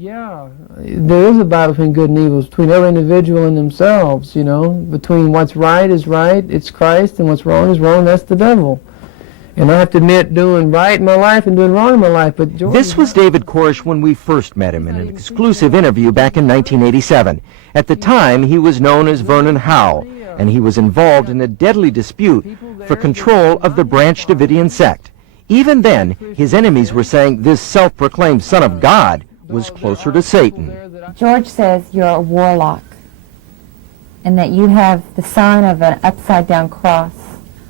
Yeah, there is a battle between good and evil, between every individual and themselves, you know, between what's right is right, it's Christ, and what's wrong is wrong, that's the devil. And I have to admit, doing right in my life and doing wrong in my life, but George... This was David Koresh when we first met him in an exclusive interview back in 1987. At the time, he was known as Vernon Howell, and he was involved in a deadly dispute for control of the Branch Davidian sect. Even then, his enemies were saying this self-proclaimed son of God was closer to Satan. George says you're a warlock, and that you have the sign of an upside-down cross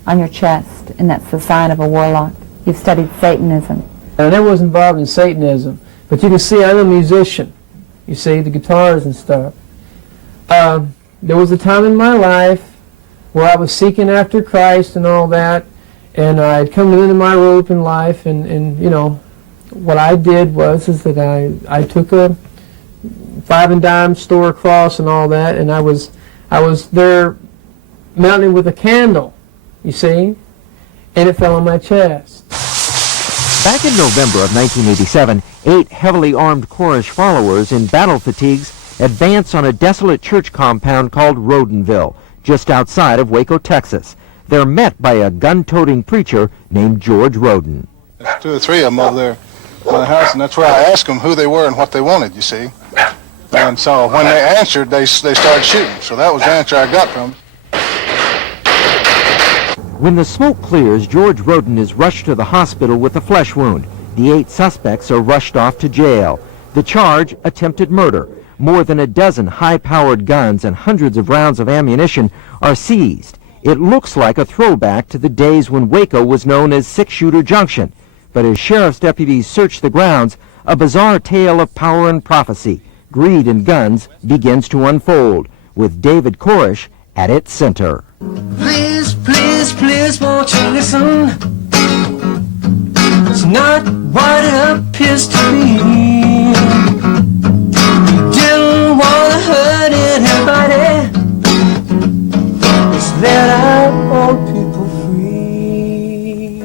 on your chest, and that's the sign of a warlock. You've studied Satanism. I never was involved in Satanism, but you can see I'm a musician. You see, the guitars and stuff. There was a time in my life where I was seeking after Christ and all that, and I had come to the end of my rope in life, and you know, what I did was that I took a 5 and dime store cross and all that, and I was there mounted with a candle, you see, and it fell on my chest. Back in November of 1987, 8 heavily armed Koresh followers in battle fatigues advance on a desolate church compound called Rodenville, just outside of Waco, Texas. They're met by a gun-toting preacher named George Roden. There's 2 or 3 of them over there by the house, and that's where I asked them who they were and what they wanted, you see. And so when they answered, they started shooting. So that was the answer I got from them. When the smoke clears, George Roden is rushed to the hospital with a flesh wound. The 8 suspects are rushed off to jail. The charge, attempted murder. More than a dozen high-powered guns and hundreds of rounds of ammunition are seized. It looks like a throwback to the days when Waco was known as Six-Shooter Junction. But as sheriff's deputies search the grounds, a bizarre tale of power and prophecy, greed and guns begins to unfold, with David Koresh at its center. Please, please, please, won't you listen? It's not what it appears to be. You didn't want to hurt anybody. It's that I want people free.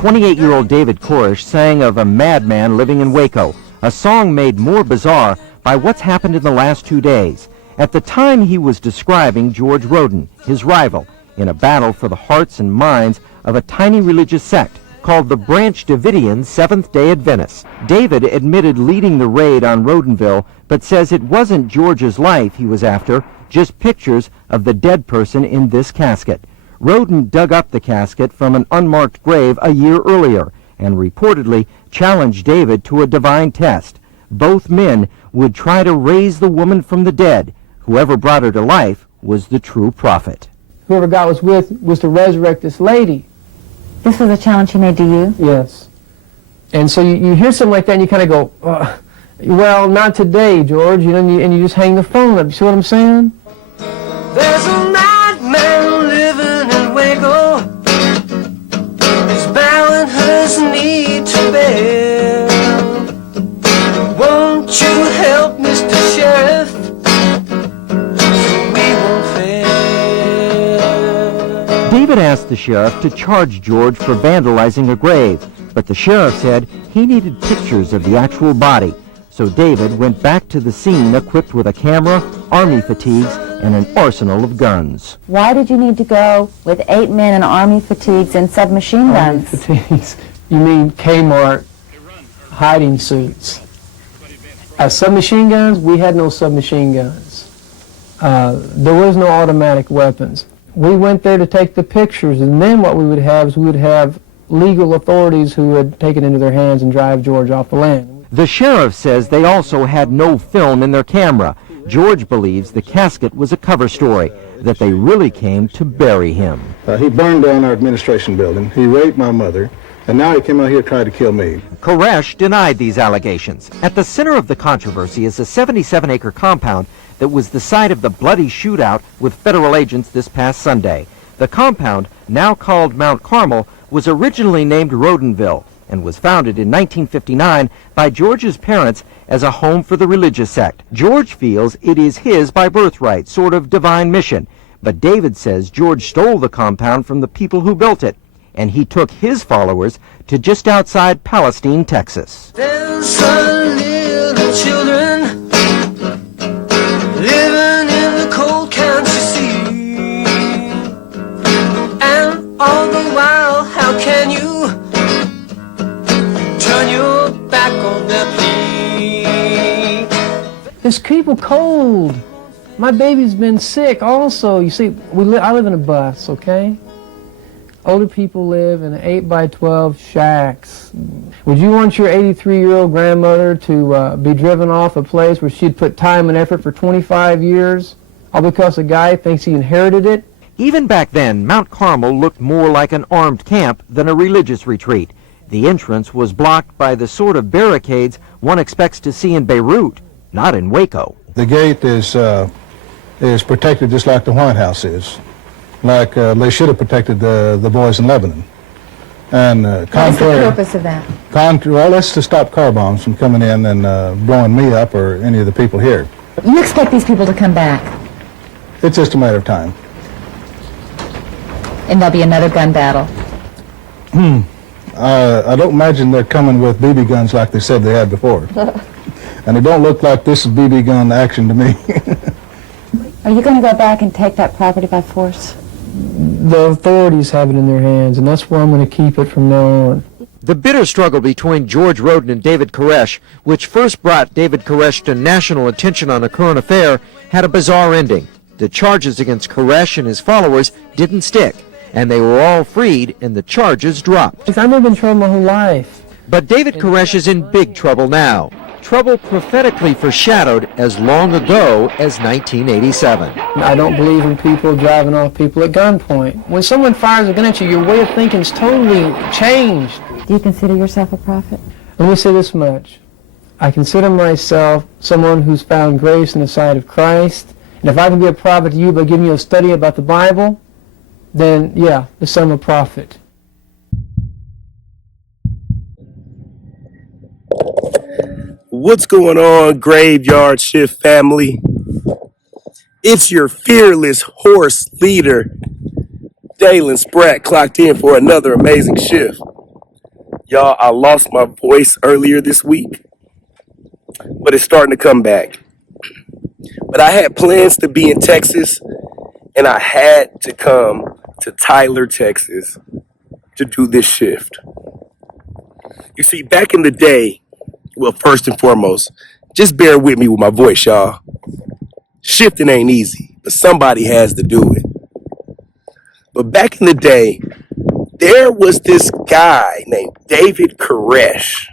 28-year-old David Koresh sang of a madman living in Waco, a song made more bizarre by what's happened in the last 2 days. At the time, he was describing George Roden, his rival, in a battle for the hearts and minds of a tiny religious sect called the Branch Davidians Seventh-day Adventists. David admitted leading the raid on Rodenville, but says it wasn't George's life he was after, just pictures of the dead person in this casket. Roden dug up the casket from an unmarked grave a year earlier and reportedly challenged David to a divine test. Both men would try to raise the woman from the dead. Whoever brought her to life was the true prophet. Whoever God was with was to resurrect this lady. This was a challenge he made to you? Yes. And so you hear something like that and you kind of go, well, not today, George, you know, and you just hang the phone up. You see what I'm saying? There's a madman living in Waco. He's bowing his knee to bear. Won't you help, Mr. Sheriff? David asked the sheriff to charge George for vandalizing a grave, but the sheriff said he needed pictures of the actual body. So David went back to the scene equipped with a camera, army fatigues, and an arsenal of guns. Why did you need to go with 8 men in army fatigues and submachine guns? Army fatigues? You mean Kmart hiding suits. Submachine guns? We had no submachine guns. There was no automatic weapons. We went there to take the pictures, and then what we would have is we would have legal authorities who would take it into their hands and drive George off the land. The sheriff says they also had no film in their camera. George believes the casket was a cover story, that they really came to bury him. He burned down our administration building. He raped my mother. And now he came out here and tried to kill me. Koresh denied these allegations. At the center of the controversy is a 77-acre compound that was the site of the bloody shootout with federal agents this past Sunday. The compound, now called Mount Carmel, was originally named Rodenville and was founded in 1959 by George's parents as a home for the religious sect. George feels it is his by birthright, sort of divine mission. But David says George stole the compound from the people who built it, and he took his followers to just outside Palestine, Texas. There's a little little children living in the cold, can't you see? And all the while, how can you turn your back on their plea? Just keep them cold. My baby's been sick also. You see, I live in a bus, okay? Older people live in 8x12 shacks. Would you want your 83-year-old grandmother to be driven off a place where she'd put time and effort for 25 years, all because a guy thinks he inherited it? Even back then, Mount Carmel looked more like an armed camp than a religious retreat. The entrance was blocked by the sort of barricades one expects to see in Beirut, not in Waco. The gate is protected just like the White House is, like they should have protected the boys in Lebanon. And What's the purpose of that? well, that's to stop car bombs from coming in and blowing me up or any of the people here. You expect these people to come back, It's just a matter of time. and there'll be another gun battle. I don't imagine they're coming with BB guns like they said they had before. And it don't look like this is BB gun action to me. Are you going to go back and take that property by force? The authorities have it in their hands, and that's where I'm going to keep it from now on. The bitter struggle between George Roden and David Koresh, which first brought David Koresh to national attention on a current affair, had a bizarre ending. The charges against Koresh and his followers didn't stick, and they were all freed and the charges dropped. I've never been in trouble my whole life. But David Koresh is in big trouble now. Trouble prophetically foreshadowed as long ago as 1987. I don't believe in people driving off people at gunpoint. When someone fires a gun at you, your way of thinking is totally changed. Do you consider yourself a prophet? Let me say this much. I consider myself someone who's found grace in the sight of Christ. And if I can be a prophet to you by giving you a study about the Bible, then, yeah, I'm a prophet. What's going on, Graveyard Shift family? It's your fearless horse leader, Dalen Spratt, clocked in for another amazing shift. Y'all, I lost my voice earlier this week, but it's starting to come back. But I had plans to be in Texas, and I had to come to Tyler, Texas to do this shift. You see, back in the day, well, first and foremost, just bear with me with my voice, y'all. Shifting ain't easy, but somebody has to do it. But back in the day, there was this guy named David Koresh.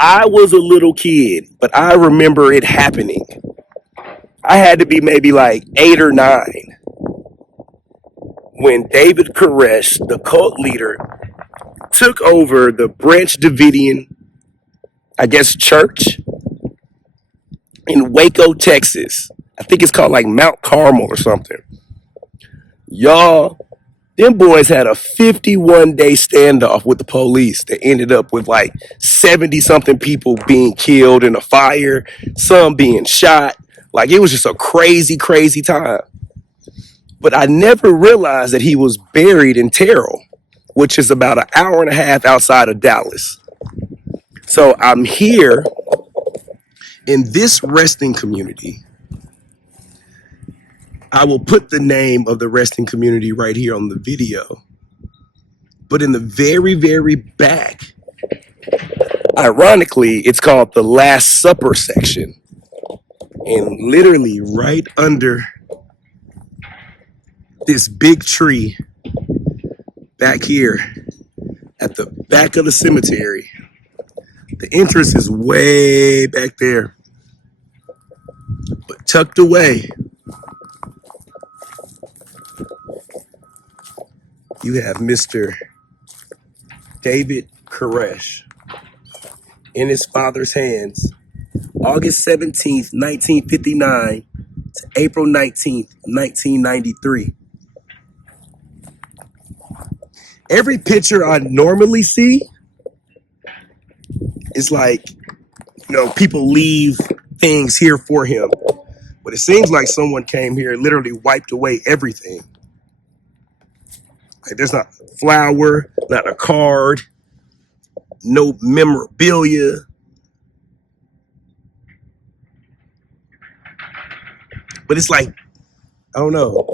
I was a little kid, but I remember it happening. I had to be maybe like 8 or 9 when David Koresh, the cult leader, took over the Branch Davidian, I guess, church in Waco, Texas. I think it's called like Mount Carmel or something. Y'all, them boys had a 51-day standoff with the police that ended up with like 70-something people being killed in a fire, some being shot. Like, it was just a crazy, crazy time. But I never realized that he was buried in Terrell, which is about an hour and a half outside of Dallas. So I'm here in this resting community. I will put the name of the resting community right here on the video. But in the very, very back, ironically, it's called the Last Supper section. And literally right under this big tree back here at the back of the cemetery, the entrance is way back there, but tucked away, you have Mr. David Koresh in his father's hands, August 17th, 1959 to April 19th, 1993. Every picture I normally see is like, people leave things here for him. But it seems like someone came here and literally wiped away everything. Like, there's not a flower, not a card, no memorabilia. But it's like, I don't know.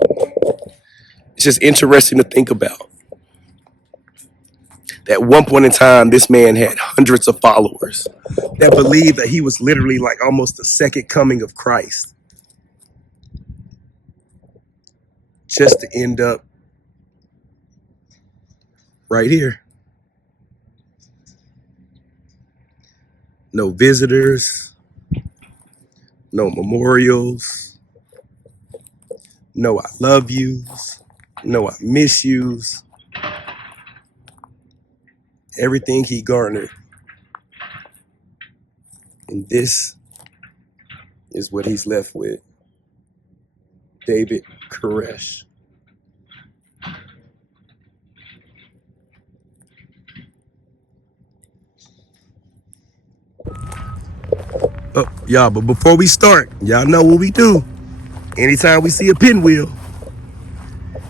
It's just interesting to think about. At one point in time, this man had hundreds of followers that believed that he was literally like almost the second coming of Christ, just to end up right here. No visitors, no memorials, no I love yous, no I miss yous. Everything he garnered. And this is what he's left with. David Koresh. Oh, y'all, but before we start, y'all know what we do. Anytime we see a pinwheel,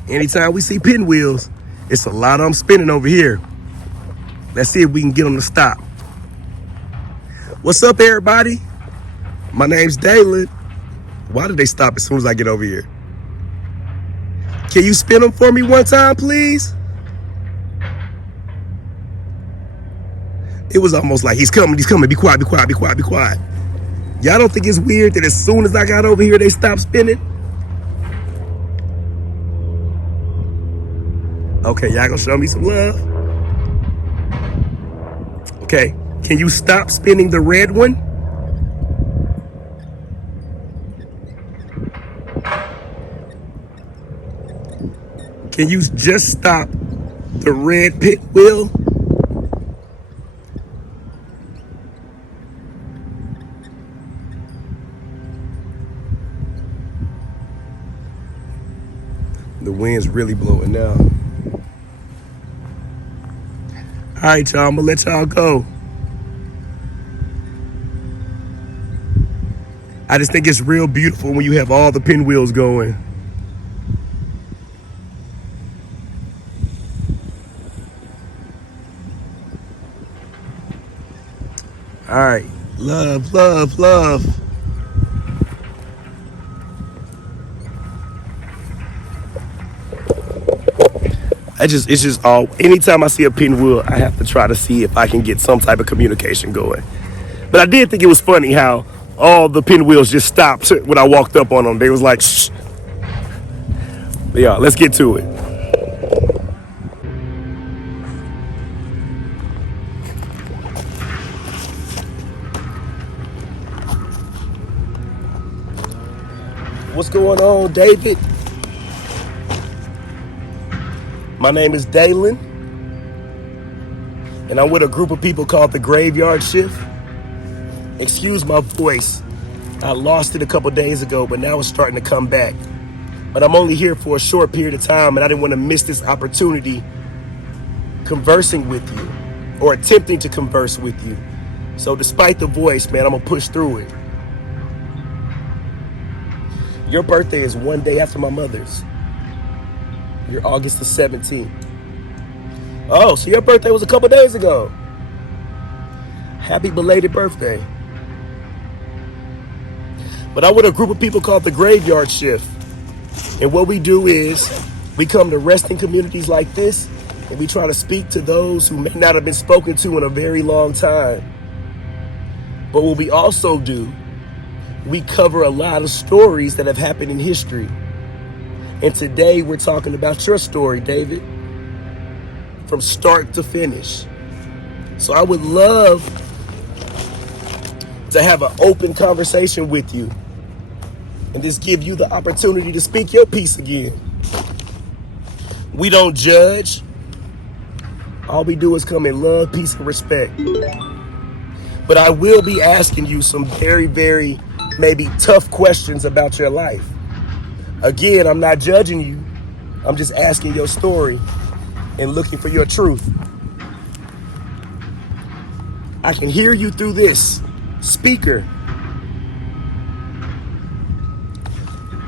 anytime we see pinwheels, it's a lot of them spinning over here. Let's see if we can get them to stop. What's up, everybody? My name's Dalen. Why did they stop as soon as I get over here? Can you spin them for me one time, please? It was almost like he's coming, Be quiet, be quiet, be quiet, be quiet. Y'all don't think it's weird that as soon as I got over here, they stopped spinning? Okay, y'all gonna show me some love? Okay, can you stop spinning the red one? Can you just stop the red pinwheel? The wind's really blowing now. All right, y'all, I'm gonna let y'all go. I just think it's real beautiful when you have all the pinwheels going. All right, love, love, love. It's just all, anytime I see a pinwheel, I have to try to see if I can get some type of communication going. But I did think it was funny how all the pinwheels just stopped when I walked up on them. They was like, shh. But yeah, let's get to it. What's going on, David? My name is Dalen, and I'm with a group of people called the Graveyard Shift. Excuse my voice. I lost it a couple days ago, but now it's starting to come back. But I'm only here for a short period of time, and I didn't want to miss this opportunity conversing with you or attempting to converse with you. So despite the voice, man, I'm going to push through it. Your birthday is one day after my mother's. You're August the 17th. Oh, so your birthday was a couple days ago. Happy belated birthday. But I'm with a group of people called the Graveyard Shift. And what we do is we come to resting communities like this, and we try to speak to those who may not have been spoken to in a very long time. But what we also do, we cover a lot of stories that have happened in history. And today we're talking about your story, David, from start to finish. So I would love to have an open conversation with you and just give you the opportunity to speak your piece again. We don't judge. All we do is come in love, peace, and respect. But I will be asking you some very, very maybe tough questions about your life. Again, I'm not judging you. I'm just asking your story and looking for your truth. I can hear you through this speaker.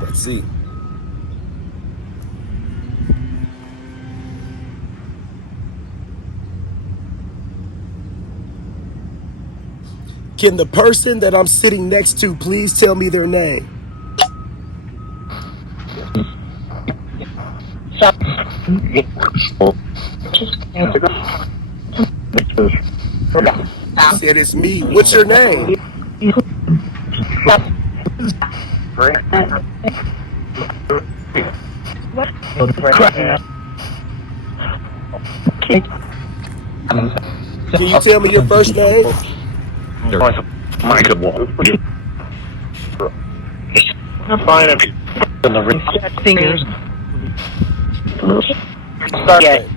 Let's see. Can the person that I'm sitting next to please tell me their name? Said it's me. What's your name? Can you tell me your first name? Okay.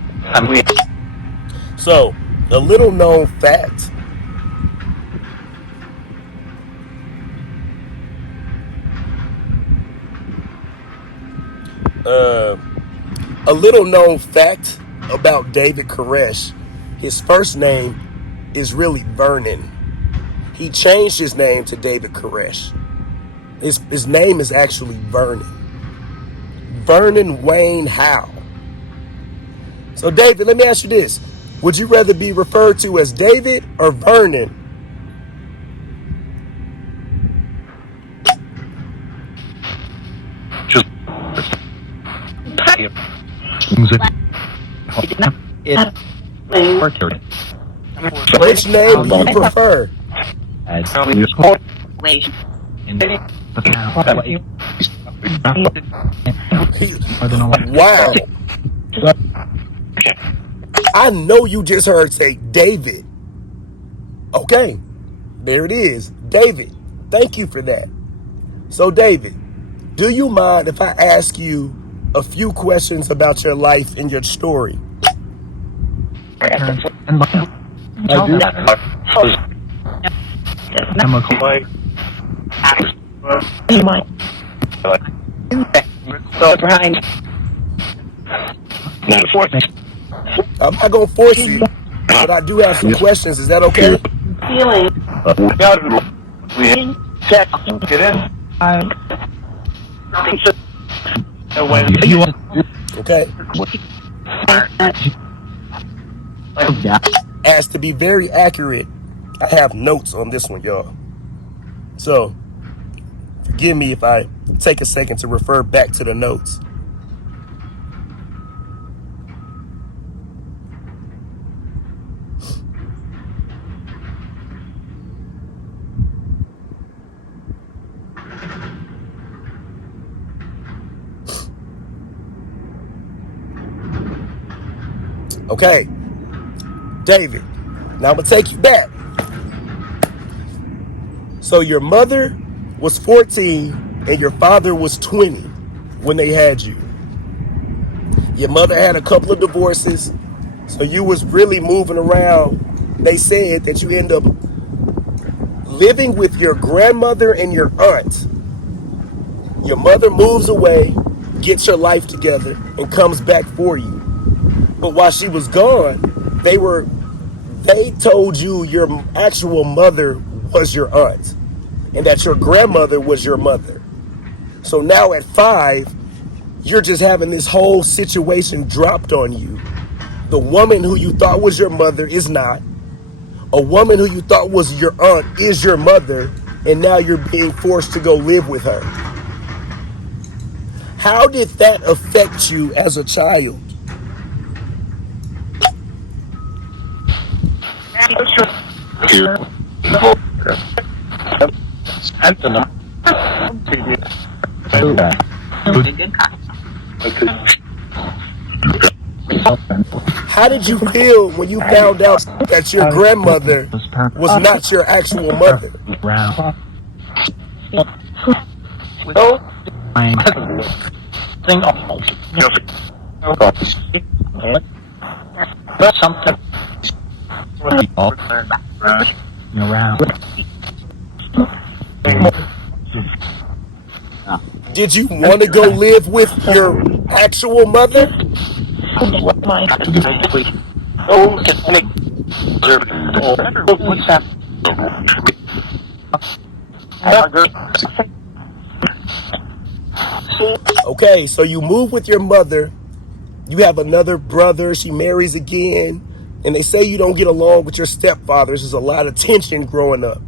So, a little known fact. A little known fact about David Koresh. His first name is really Vernon. He changed his name to David Koresh. His name is actually Vernon. Vernon Wayne Howe. So David, let me ask you this. Would you rather be referred to as David or Vernon? Which name do you prefer? Wow. I know you just heard say David. Okay, there it is. David. Thank you for that. So David, do you mind if I ask you a few questions about your life and your story? I'm not going to force you, but I do have some questions. Is that okay? Okay. As to be very accurate, I have notes on this one, y'all. So, forgive me if I take a second to refer back to the notes. Okay, David, now I'm going to take you back. So your mother was 14 and your father was 20 when they had you. Your mother had a couple of divorces, so you was really moving around. They said that you end up living with your grandmother and your aunt. Your mother moves away, gets your life together, and comes back for you. But while she was gone, they told you your actual mother was your aunt and that your grandmother was your mother. So now at 5, you're just having this whole situation dropped on you. The woman who you thought was your mother is not. A woman who you thought was your aunt is your mother, and now you're being forced to go live with her. How did that affect you as a child? How did you feel when you found out that your grandmother was not your actual mother? Did you want to go live with your actual mother? Okay, so you move with your mother. You have another brother. She marries again. And they say you don't get along with your stepfathers. There's a lot of tension growing up.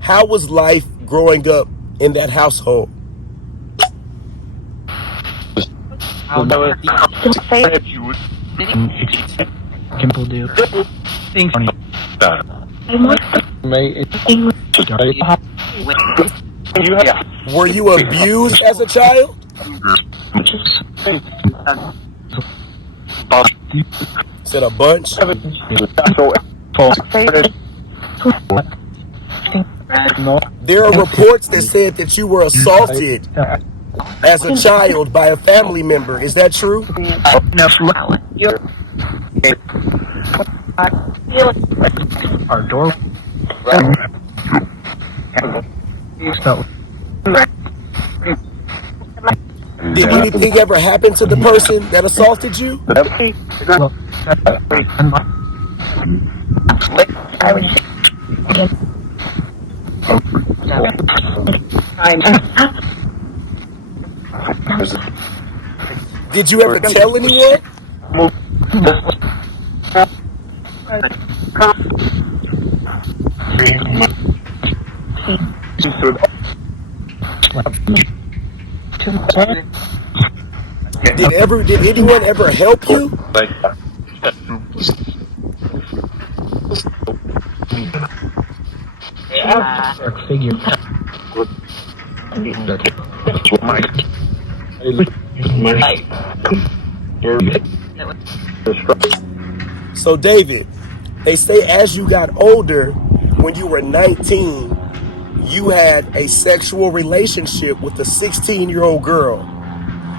How was life growing up in that household? Were you abused as a child? Said a bunch. There are reports that said that you were assaulted as a child by a family member. Is that true? Did anything ever happen to the person that assaulted you? Did you ever tell anyone? Did anyone ever help you? So David, they say as you got older, when you were 19, you had a sexual relationship with a 16-year-old girl,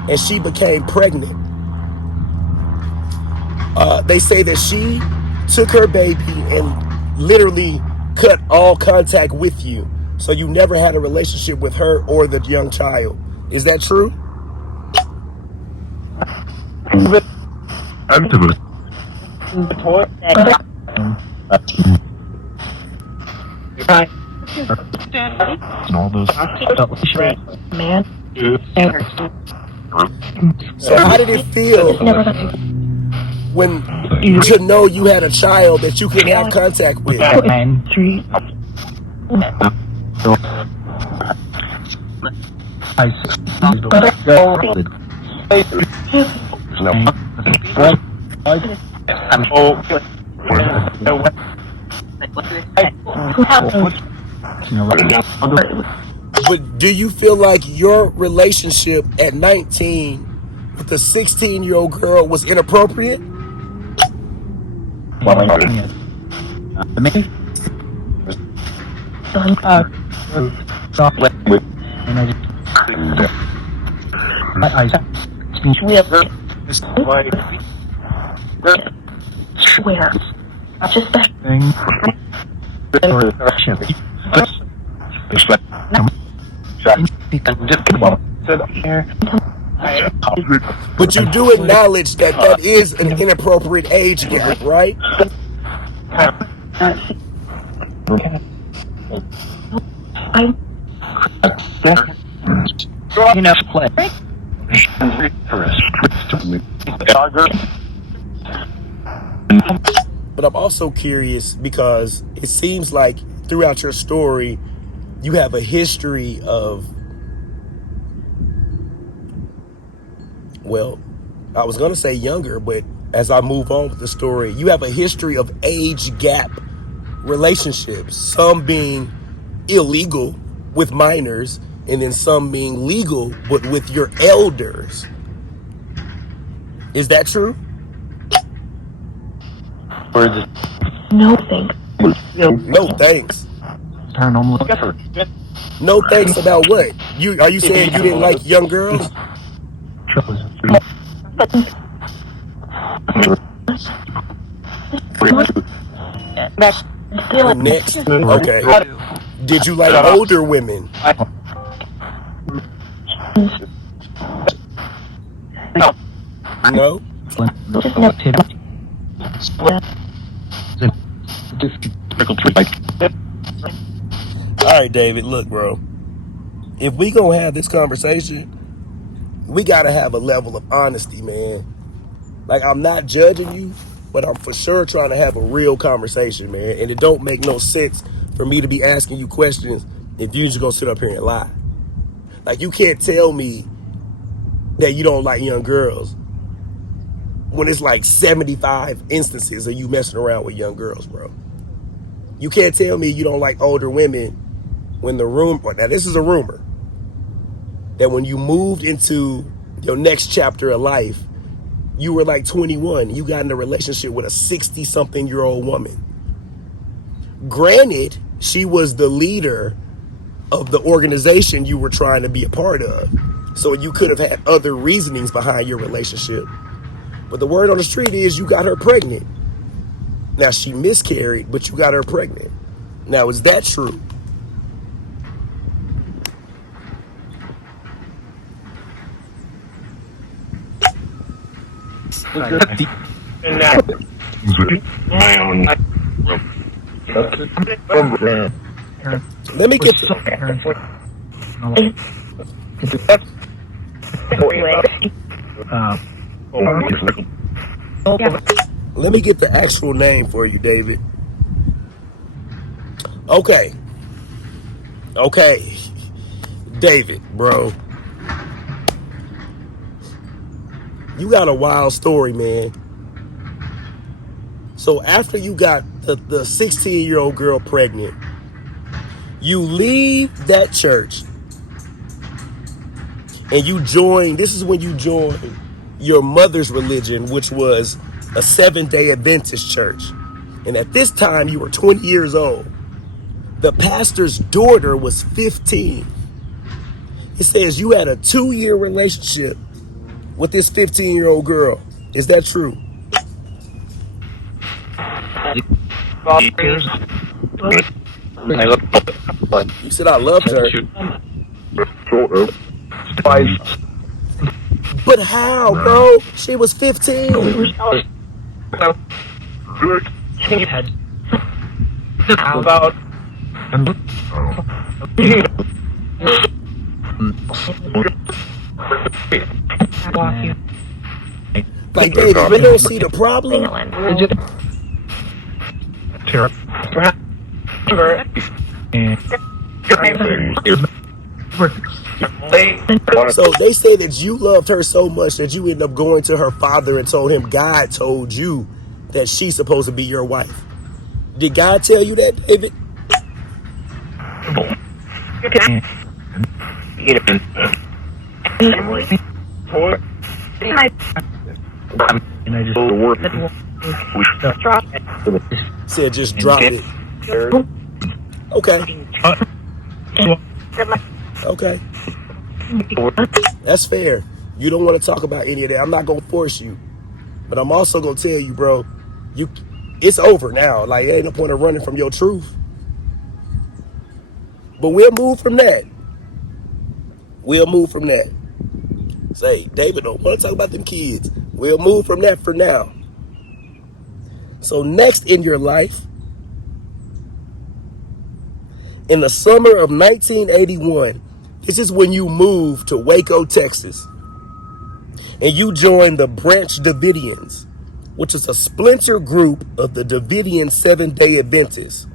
and she became pregnant. They say that she took her baby and literally cut all contact with you. So you never had a relationship with her or the young child. Is that true? So how did it feel when to know you had a child that you could have contact with? But do you feel like your relationship at 19 with a 16-year-old girl was inappropriate? But you do acknowledge that that is an inappropriate age gap, right? But I'm also curious because it seems like throughout your story, you have a history of, well, I was going to say younger, but as I move on with the story, you have a history of age gap relationships, some being illegal with minors, and then some being legal but with your elders. Is that true? No thanks. No thanks. Paranormal. No thanks about what? Are you saying you didn't like young girls? Next. Okay. Did you like older women? No? All right, David, look, bro. If we gonna have this conversation, we gotta have a level of honesty, man. Like, I'm not judging you, but I'm for sure trying to have a real conversation, man. And it don't make no sense for me to be asking you questions if you just gonna sit up here and lie. Like, you can't tell me that you don't like young girls when it's like 75 instances of you messing around with young girls, bro. You can't tell me you don't like older women when the rumor, now this is a rumor, that when you moved into your next chapter of life, you were like 21, you got in a relationship with a 60-something-year-old woman. Granted, she was the leader of the organization you were trying to be a part of, so you could have had other reasonings behind your relationship. But the word on the street is you got her pregnant. Now, she miscarried, but you got her pregnant. Now, is that true? Let me get Let me get the actual name for you, David. Okay. David, bro. You got a wild story, man. So after you got the 16-year-old girl pregnant, you leave that church and you join, this is when you join your mother's religion, which was a Seventh-day Adventist church. And at this time, you were 20 years old. The pastor's daughter was 15. It says you had a 2-year relationship with this 15-year-old girl. Is that true? You said I loved her. But how, bro? She was 15. How about like, David, you don't see the problem? So they say that you loved her so much that you ended up going to her father and told him God told you that she's supposed to be your wife. Did God tell you that, David? Said just drop it. Okay. Okay. That's fair. You don't want to talk about any of that. I'm not going to force you. But I'm also going to tell you, bro, it's over now. Like, there ain't no point of running from your truth. But we'll move from that. Say, David don't want to talk about them kids. We'll move from that for now. So next in your life, in the summer of 1981, this is when you moved to Waco, Texas. And you joined the Branch Davidians, which is a splinter group of the Davidian Seventh-day Adventists.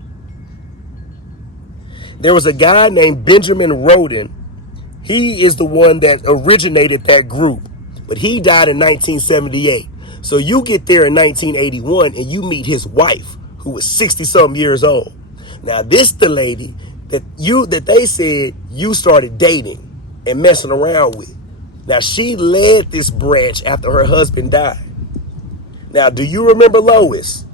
There was a guy named Benjamin Roden. He is the one that originated that group, but he died in 1978. So you get there in 1981 and you meet his wife, who was 60-something years old. Now, this the lady that they said you started dating and messing around with. Now, she led this branch after her husband died. Now, do you remember Lois?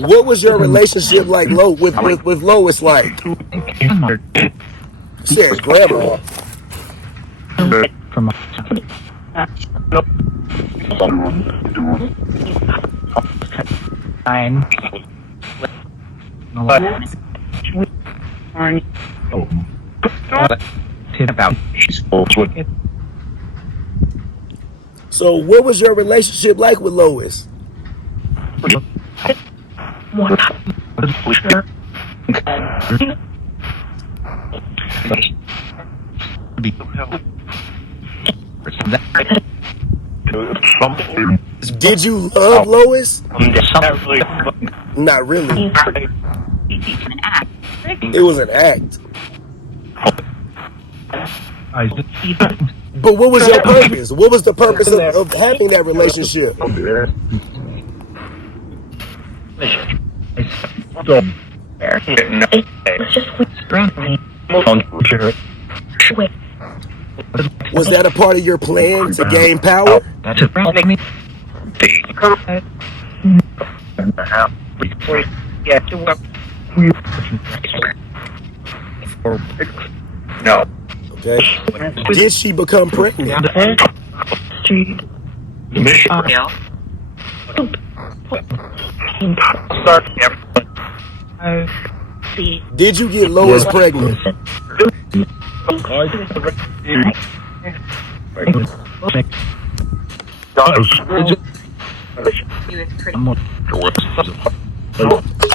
What was your relationship like with Lois like? Said grandma. So what was your relationship like with Lois? Did you love Lois? Not really. It was an act. But what was your purpose? What was the purpose of having that relationship? Was that a part of your plan to gain power? No. Okay. Did she become pregnant? Did you get Lois pregnant?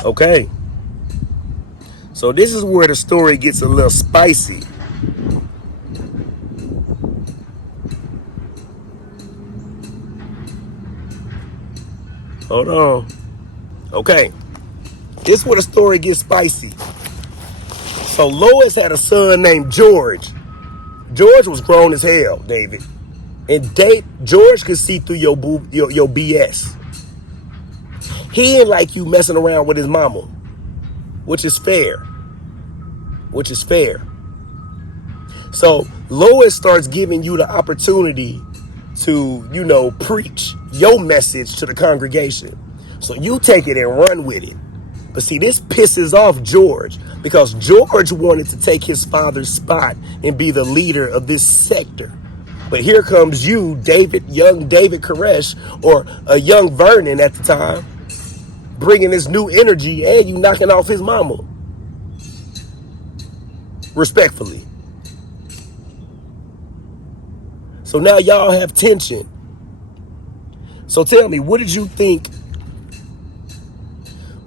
Okay. So this is where the story gets a little spicy. Hold on. Okay. This is where the story gets spicy. So Lois had a son named George. George was grown as hell, David. And George could see through your BS. He didn't like you messing around with his mama, which is fair. Which is fair. So Lois starts giving you the opportunity to, preach your message to the congregation. So you take it and run with it. But see, this pisses off George because George wanted to take his father's spot and be the leader of this sector. But here comes you, young David Koresh, or a young Vernon at the time, bringing this new energy and you knocking off his mama. Respectfully. So now y'all have tension. So tell me, what did you think?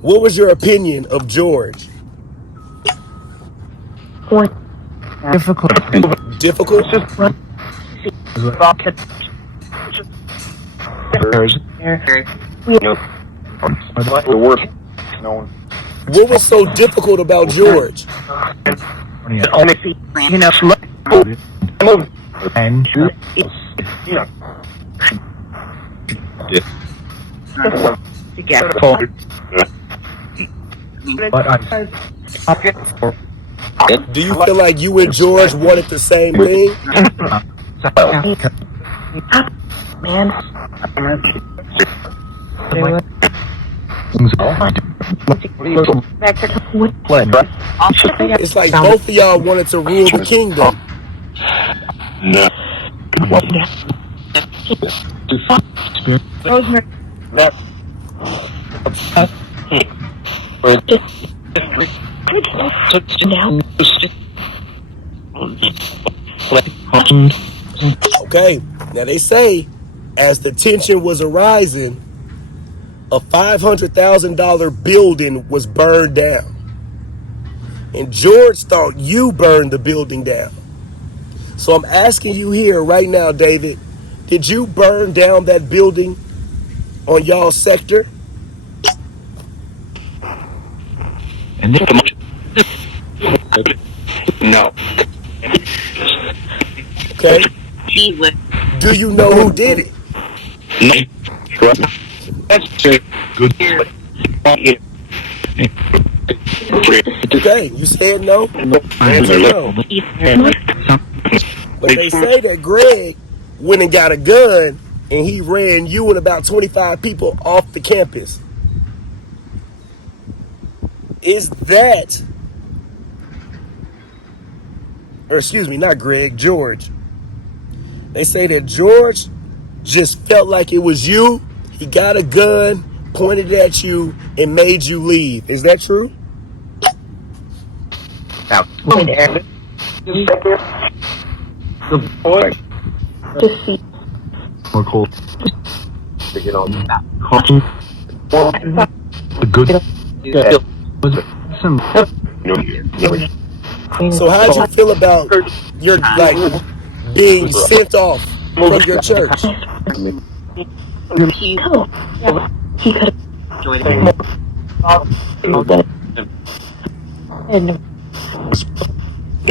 What was your opinion of George? Difficult. Difficult? What was so difficult about George? Do you feel like you and George wanted the same thing? It's like both of y'all wanted to rule the kingdom. Okay, now they say as the tension was arising, a $500,000 building was burned down. And George thought you burned the building down. So I'm asking you here right now, David, did you burn down that building on y'all sector? No. Okay. Do you know who did it? Good. Okay, you said no? Answer no. But they say that Greg went and got a gun and he ran you and about 25 people off the campus. Is that, or excuse me, not Greg, George. They say that George just felt like it was you. He got a gun, pointed it at you, and made you leave. Is that true? The boy. More cold. To get on that. The good. So how'd you feel about your being sent off from your church.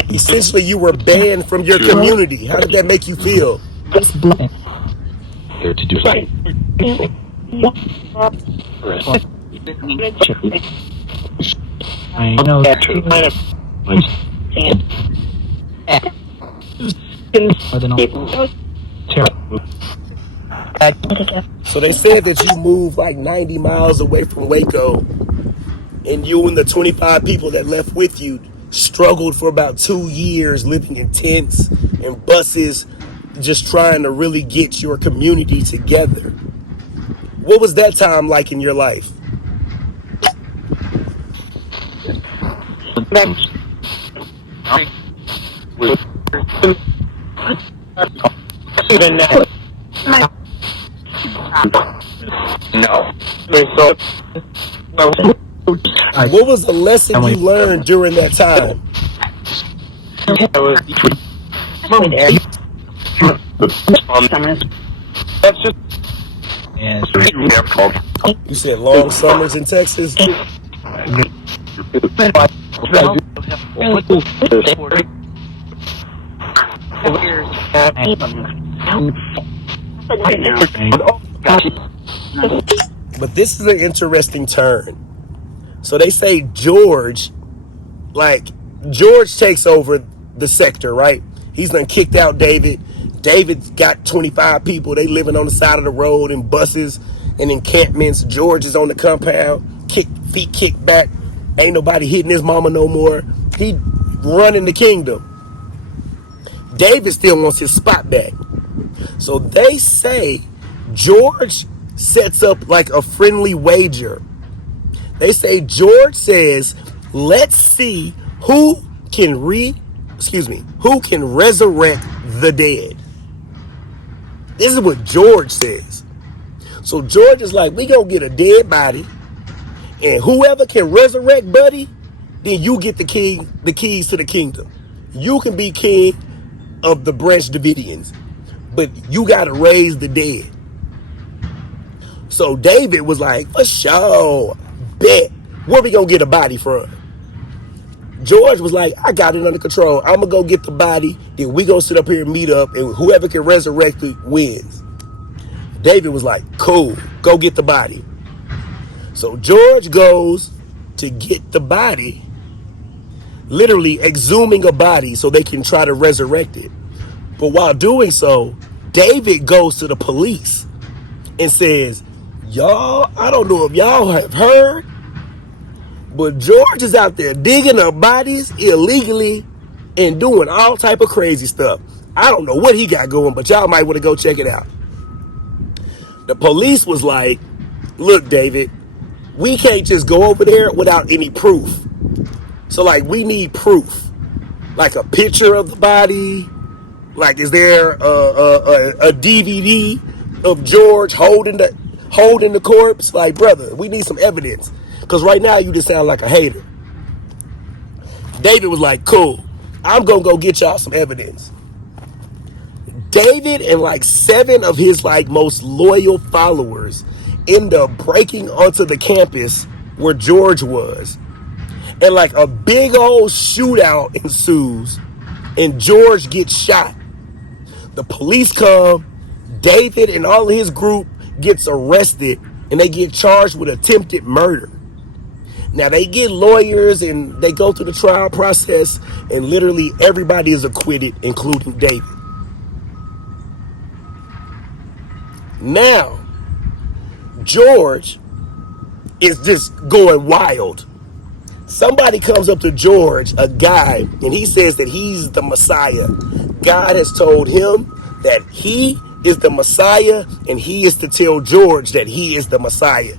Essentially, you were banned from your community. How did that make you feel? Here to do right. I know that too. So they said that you moved like 90 miles away from Waco, and you and the 25 people that left with you struggled for about 2 years living in tents and buses, just trying to really get your community together. What was that time like in your life? No. What was the lesson you learned during that time? That's just You said long summers in Texas. But this is an interesting turn. So they say George takes over the sector, right? He's done kicked out David. David's got 25 people. They living on the side of the road in buses and encampments. George is on the compound, feet kicked back. Ain't nobody hitting his mama no more. He running the kingdom. David still wants his spot back. So they say George sets up like a friendly wager. They say George says, let's see who can resurrect the dead. This is what George says. So George is like, we gonna get a dead body, and whoever can resurrect buddy, then you get the keys to the kingdom. You can be king of the Branch Davidians, but you gotta raise the dead. So David was like, for sure, bet. Where we gonna get a body from? George was like, I got it under control. I'm gonna go get the body, then we gonna sit up here and meet up, and whoever can resurrect it wins. David was like, cool, go get the body. So George goes to get the body, literally exhuming a body so they can try to resurrect it. But while doing so, David goes to the police and says, y'all, I don't know if y'all have heard, but George is out there digging up bodies illegally and doing all type of crazy stuff. I don't know what he got going, but y'all might want to go check it out. The police was like, look, David, we can't just go over there without any proof. So like, we need proof, like a picture of the body. Like, is there a DVD of George holding the corpse? Like, brother, we need some evidence. Because right now, you just sound like a hater. David was like, cool, I'm going to go get y'all some evidence. David and like 7 of his like most loyal followers end up breaking onto the campus where George was. And like a big old shootout ensues, and George gets shot. The police come, David and all of his group gets arrested, and they get charged with attempted murder. Now they get lawyers and they go through the trial process, and literally everybody is acquitted, including David. Now, George is just going wild. Somebody comes up to George, a guy, and he says that he's the Messiah. God has told him that he is the Messiah, and he is to tell George that he is the Messiah.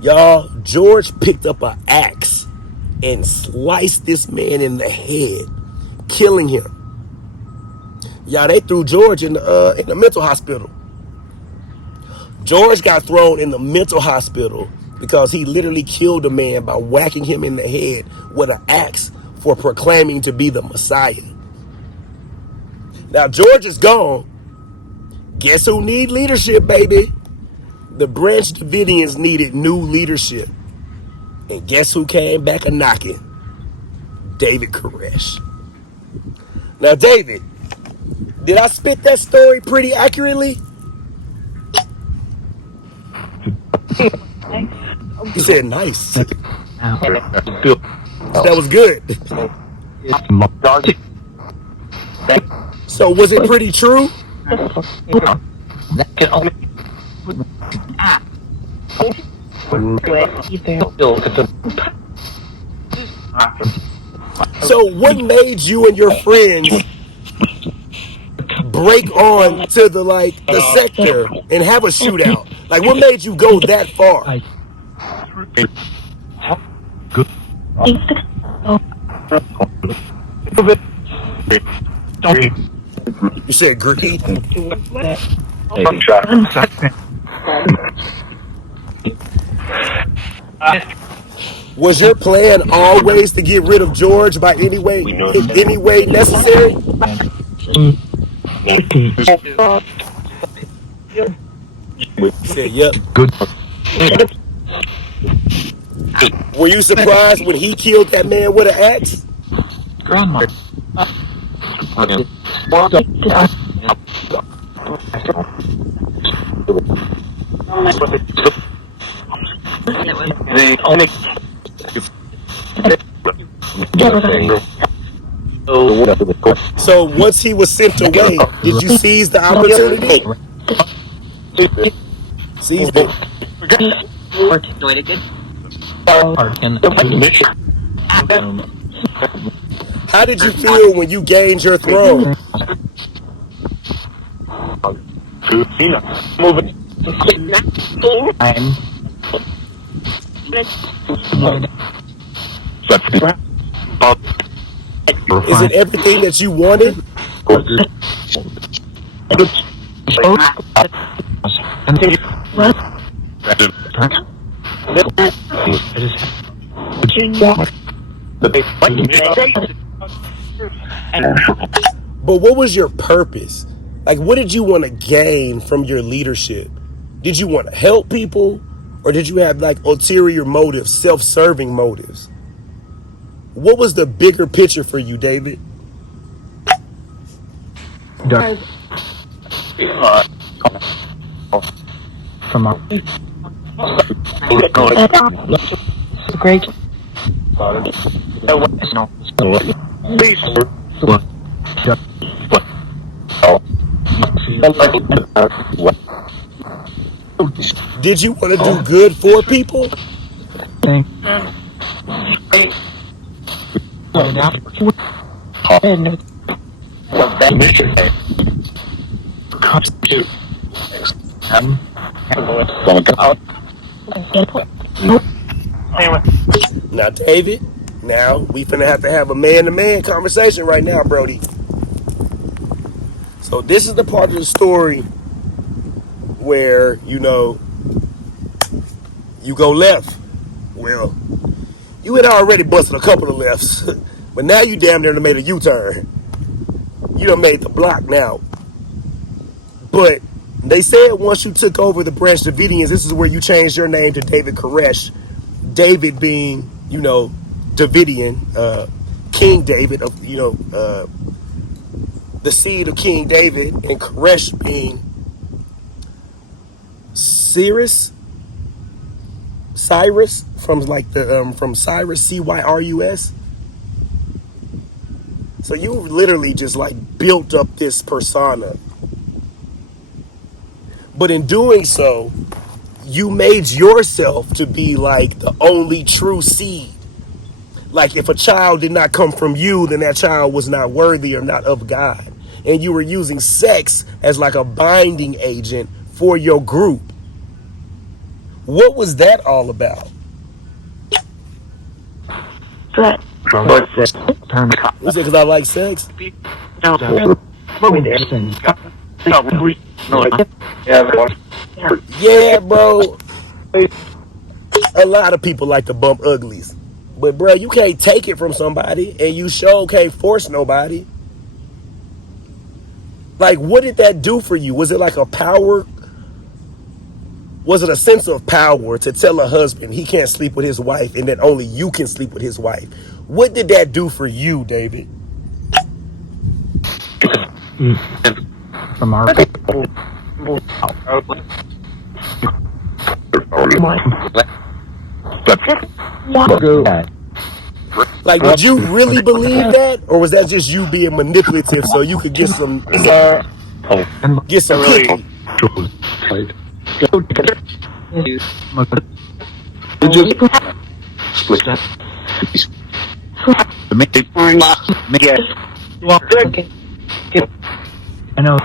Y'all, George picked up an axe and sliced this man in the head, killing him. Y'all, they threw George in the mental hospital. George got thrown in the mental hospital because he literally killed a man by whacking him in the head with an axe for proclaiming to be the Messiah. Now, George is gone, Guess who need leadership, baby? The Branch Davidians needed new leadership. And guess who came back a-knocking? David Koresh. Now, David, did I spit that story pretty accurately? He said nice. That was good. So was it pretty true? So what made you and your friends break on to the sector and have a shootout? Like, what made you go that far? You said greed. Was your plan always to get rid of George by any way necessary? You said, yep. Were you surprised when he killed that man with an axe? So once he was sent away, did you seize the opportunity? Seized it. How did you feel when you gained your throne? Is it everything that you wanted? But what was your purpose? Like, what did you want to gain from your leadership? Did you want to help people? Or did you have like ulterior motives, self-serving motives? What was the bigger picture for you, David? Great. Did you want to do good for people? Now, David, we finna have to have a man-to-man conversation right now, Brody. So this is the part of the story where, you go left. Well, you had already busted a couple of lefts, but now you damn near done made a U-turn. You done made the block now. But they said once you took over the Branch Davidians, this is where you changed your name to David Koresh. David being, Davidian, King David of, the seed of King David, and Koresh being Cyrus from from Cyrus, Cyrus. So you literally just built up this persona. But in doing so, you made yourself to be the only true seed. Like if a child did not come from you, then that child was not worthy or not of God. And you were using sex as a binding agent for your group. What was that all about? Spratt. Was it because I like sex? Yeah, bro. A lot of people like to bump uglies. But, bro, you can't take it from somebody, and you sure can't force nobody. Like, what did that do for you? Was it like a power? Was it a sense of power to tell a husband he can't sleep with his wife and that only you can sleep with his wife? What did that do for you, David? From our Like, did you really believe that, or was that just you being manipulative so you could get some cookie? I know.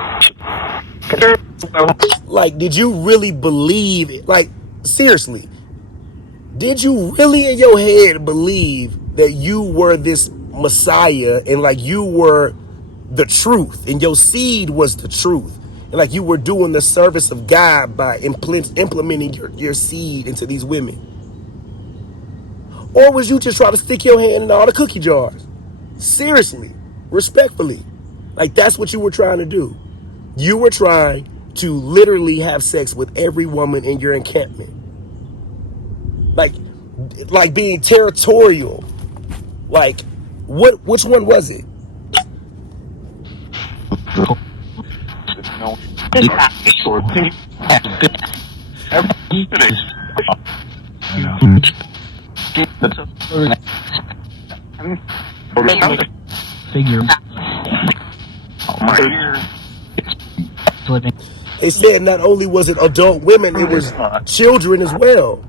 Like, did you really believe it? Like, seriously, did you really in your head believe that you were this Messiah and like you were the truth and your seed was the truth? And like you were doing the service of God by implementing your seed into these women? Or was you just trying to stick your hand in all the cookie jars? Seriously, respectfully. Like, that's what you were trying to do. You were trying to literally have sex with every woman in your encampment. Like being territorial. Like, which one was it? Figure. They said not only was it adult women, it was children as well.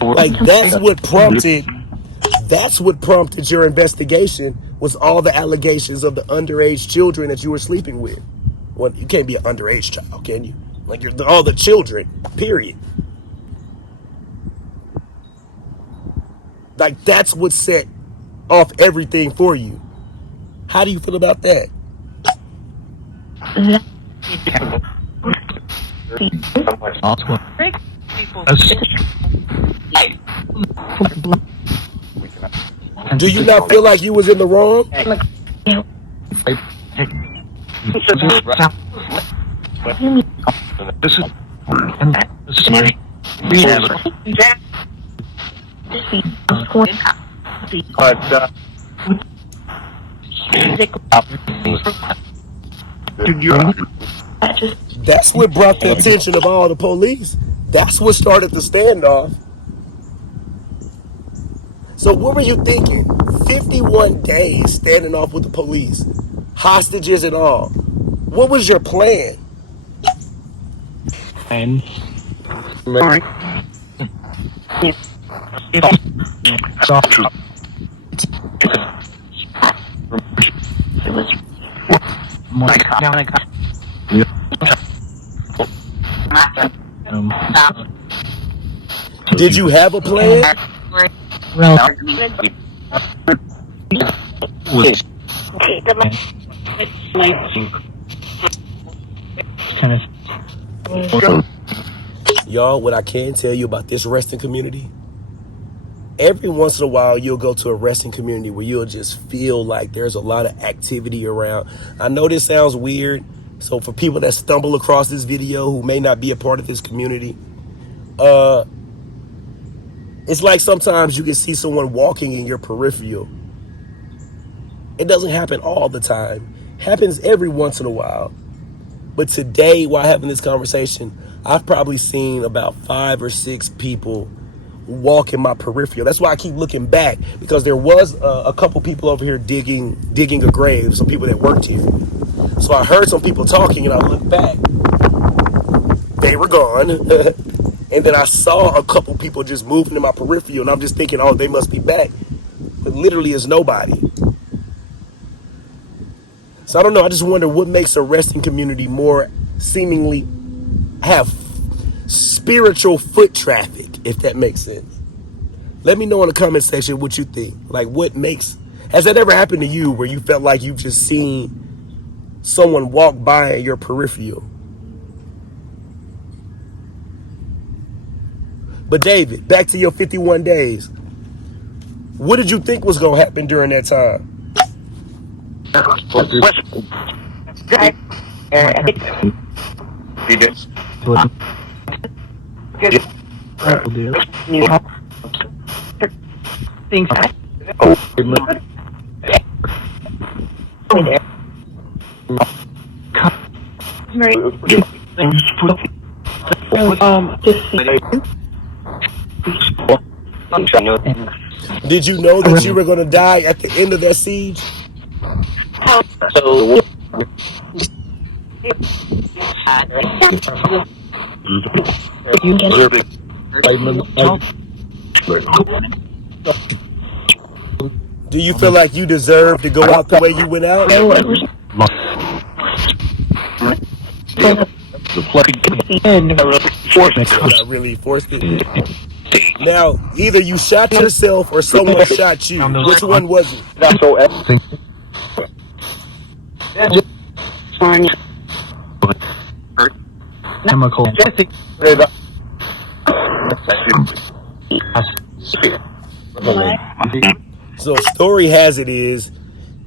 Like, that's what prompted your investigation, was all the allegations of the underage children that you were sleeping with. Well, you can't be an underage child, can you? Like, you're all the children, period. Like, that's what set off everything for you. How do you feel about that? Do you not feel like you was in the wrong? That's what brought the attention of all the police. That's what started the standoff. So what were you thinking? 51 days standing off with the police, hostages and all. What was your plan? And Did you have a plan? well, kind of. Y'all, what I can tell you about this resting community, every once in a while you'll go to a resting community where you'll just feel like there's a lot of activity around. I know this sounds weird, so for people that stumble across this video who may not be a part of this community, it's like sometimes you can see someone walking in your peripheral. It doesn't happen all the time. It happens every once in a while. But today, while having this conversation, I've probably seen about 5 or 6 people walk in my peripheral. That's why I keep looking back, because there was a couple people over here digging a grave, some people that worked here. So I heard some people talking and I looked back. They were gone. And then I saw a couple people just moving in my peripheral, and I'm just thinking, oh, they must be back. But literally it's nobody. So I don't know, I just wonder what makes a resting community more seemingly have spiritual foot traffic, if that makes sense. Let me know in the comment section what you think. Like, has that ever happened to you where you felt like you just seen someone walk by in your peripheral? But David, back to your 51 days. What did you think was going to happen during that time? Did you know that you were going to die at the end of that siege? Do you feel like you deserve to go out the way you went out? I really forced it. Now, either you shot yourself or someone shot you. Which one was it? Chemical. So story has it is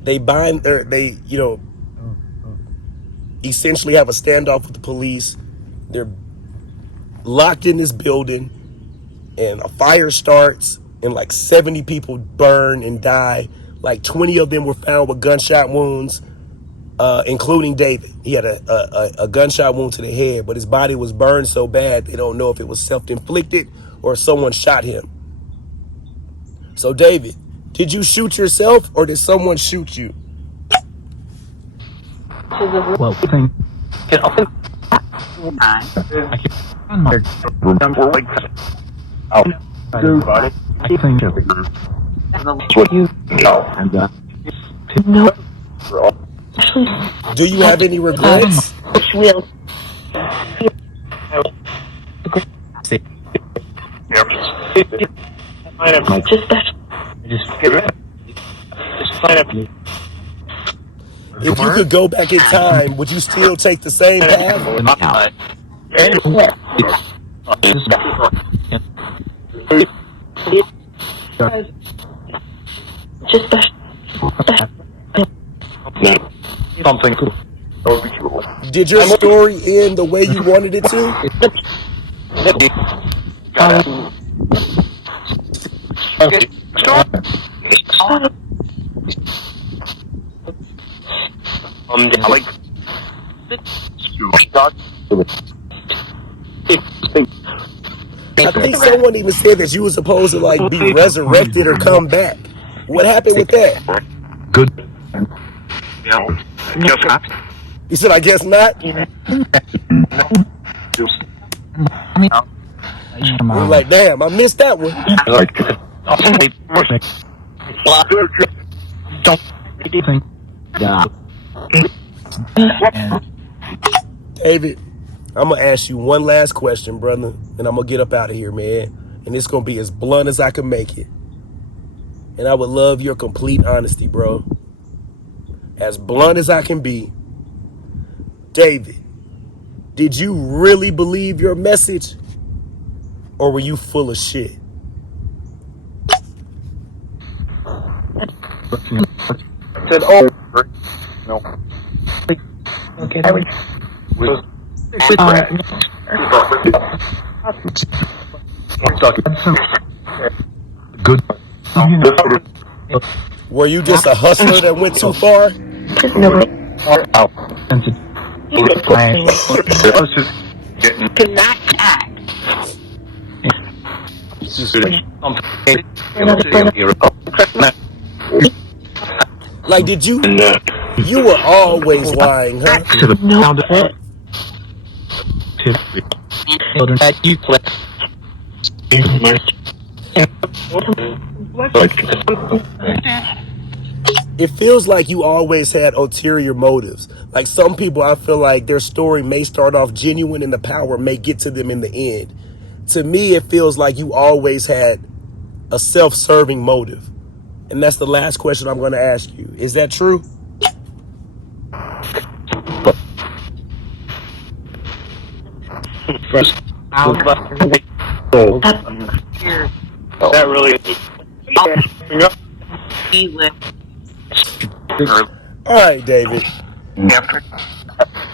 they essentially have a standoff with the police. They're locked in this building and a fire starts and like 70 people burn and die. Like 20 of them were found with gunshot wounds, including David. He had a gunshot wound to the head, but his body was burned so bad they don't know if it was self-inflicted or someone shot him. So David, did you shoot yourself or did someone shoot you? Well, thing. Do you have any regrets? If you could go back in time, would you still take the same path? Something cool. Did your story end the way you wanted it to? I think someone even said that you were supposed to like be resurrected or come back. What happened with that? Good. Yeah. He said, I guess not. We're like, damn, I missed that one. David, I'm going to ask you one last question, brother, and I'm going to get up out of here, man. And it's going to be as blunt as I can make it. And I would love your complete honesty, bro. As blunt as I can be. David, did you really believe your message? Or were you full of shit? Said, oh, no. Okay, I would. Good. Were you just a hustler that went too far? No. Cannot act. Like, did you? You were always lying, huh? No. It feels like you always had ulterior motives. Like some people, I feel like their story may start off genuine and the power may get to them in the end. To me, it feels like you always had a self-serving motive. And that's the last question I'm going to ask you. Is that true? he would All right, David. after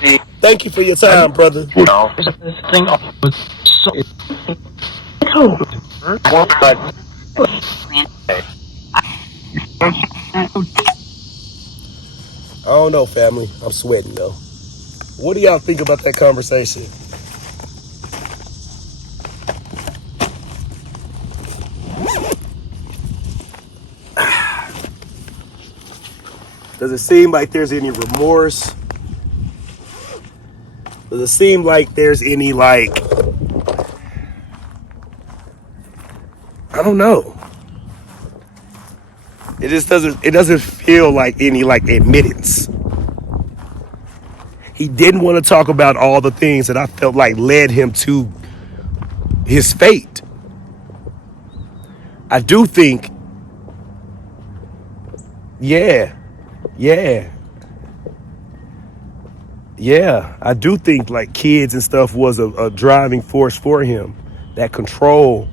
the Thank you for your time, brother. This thing was so I don't know, family. I'm sweating, though. What do y'all think about that conversation? Does it seem like there's any remorse? Does it seem like there's any, like, I don't know. It just doesn't feel like any, like, admittance. He didn't want to talk about all the things that I felt like led him to his fate. I do think, yeah, I do think like kids and stuff was a driving force for him. That control.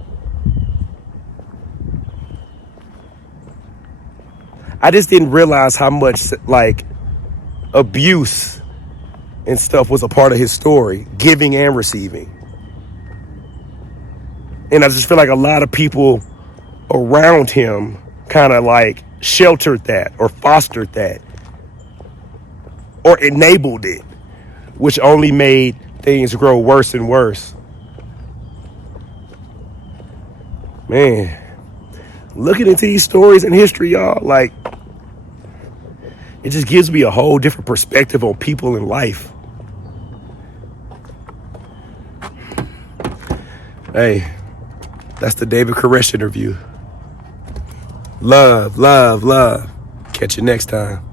I just didn't realize how much like abuse and stuff was a part of his story, giving and receiving. And I just feel like a lot of people around him kind of like sheltered that or fostered that or enabled it, which only made things grow worse and worse. Man, looking into these stories in history, y'all, like, it just gives me a whole different perspective on people in life. Hey, that's the David Koresh interview. Love, love, love. Catch you next time.